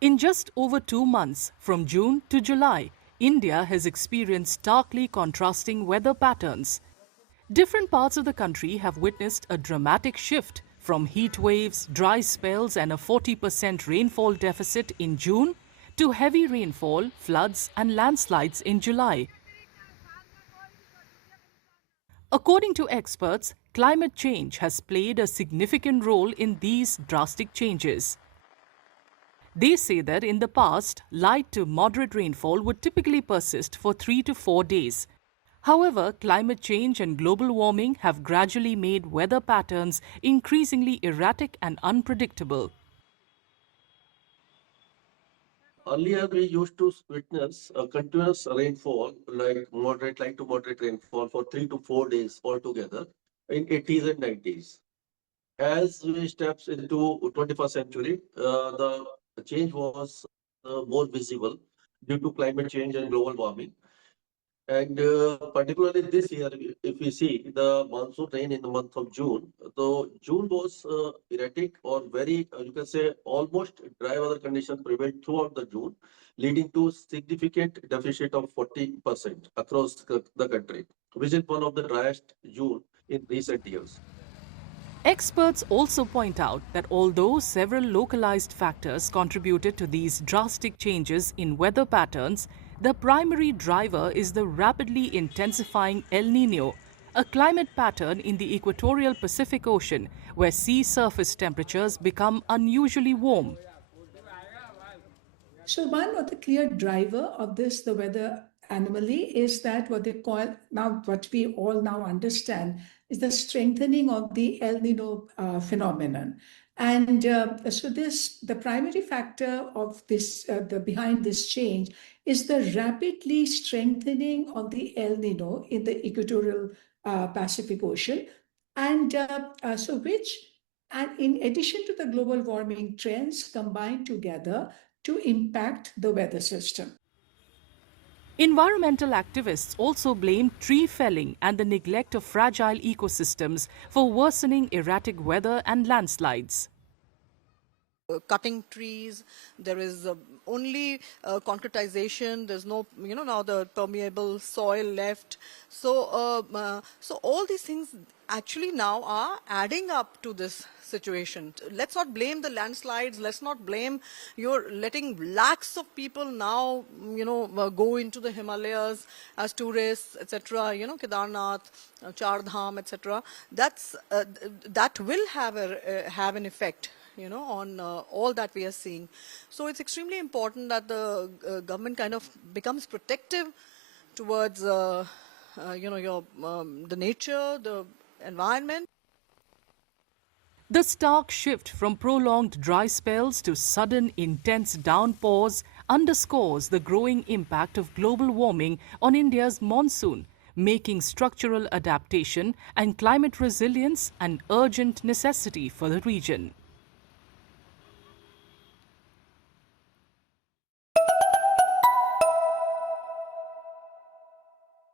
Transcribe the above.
In just over 2 months, from June to July, India has experienced starkly contrasting weather patterns. Different parts of the country have witnessed a dramatic shift from heat waves, dry spells and a 40% rainfall deficit in June to heavy rainfall, floods and landslides in July. According to experts, climate change has played a significant role in these drastic changes. They say that in the past, light to moderate rainfall would typically persist for 3 to 4 days. However, climate change and global warming have gradually made weather patterns increasingly erratic and unpredictable. Earlier, we used to witness a continuous rainfall, like light to moderate rainfall for 3 to 4 days altogether in 80s and 90s. As we steps into 21st century, the change was more visible due to climate change and global warming. And particularly this year, if we see the monsoon rain in the month of June, though June was erratic or very, you can say, almost dry weather conditions prevailed throughout the June, leading to significant deficit of 40% across the country, which is one of the driest June in recent years. Experts also point out that although several localized factors contributed to these drastic changes in weather patterns, the primary driver is the rapidly intensifying El Niño, a climate pattern in the equatorial Pacific Ocean where sea surface temperatures become unusually warm. So one of the clear driver of this, the weather anomaly, is that what they call now, what we all now understand, is the strengthening of the El Nino phenomenon. And so the primary factor of this, behind this change is the rapidly strengthening of the El Nino in the equatorial Pacific Ocean. And and in addition to the global warming trends combined together to impact the weather system. Environmental activists also blame tree felling and the neglect of fragile ecosystems for worsening erratic weather and landslides. Cutting trees, there is only concretization, there's no, now the permeable soil left. So all these things actually now are adding up to this situation. Let's not blame the landslides, let's not blame you're letting lakhs of people now, go into the Himalayas as tourists, etc., Kedarnath, Char Dham, etc. That will have an effect on all that we are seeing. So it's extremely important that the government kind of becomes protective towards, the nature, the environment. The stark shift from prolonged dry spells to sudden intense downpours underscores the growing impact of global warming on India's monsoon, making structural adaptation and climate resilience an urgent necessity for the region.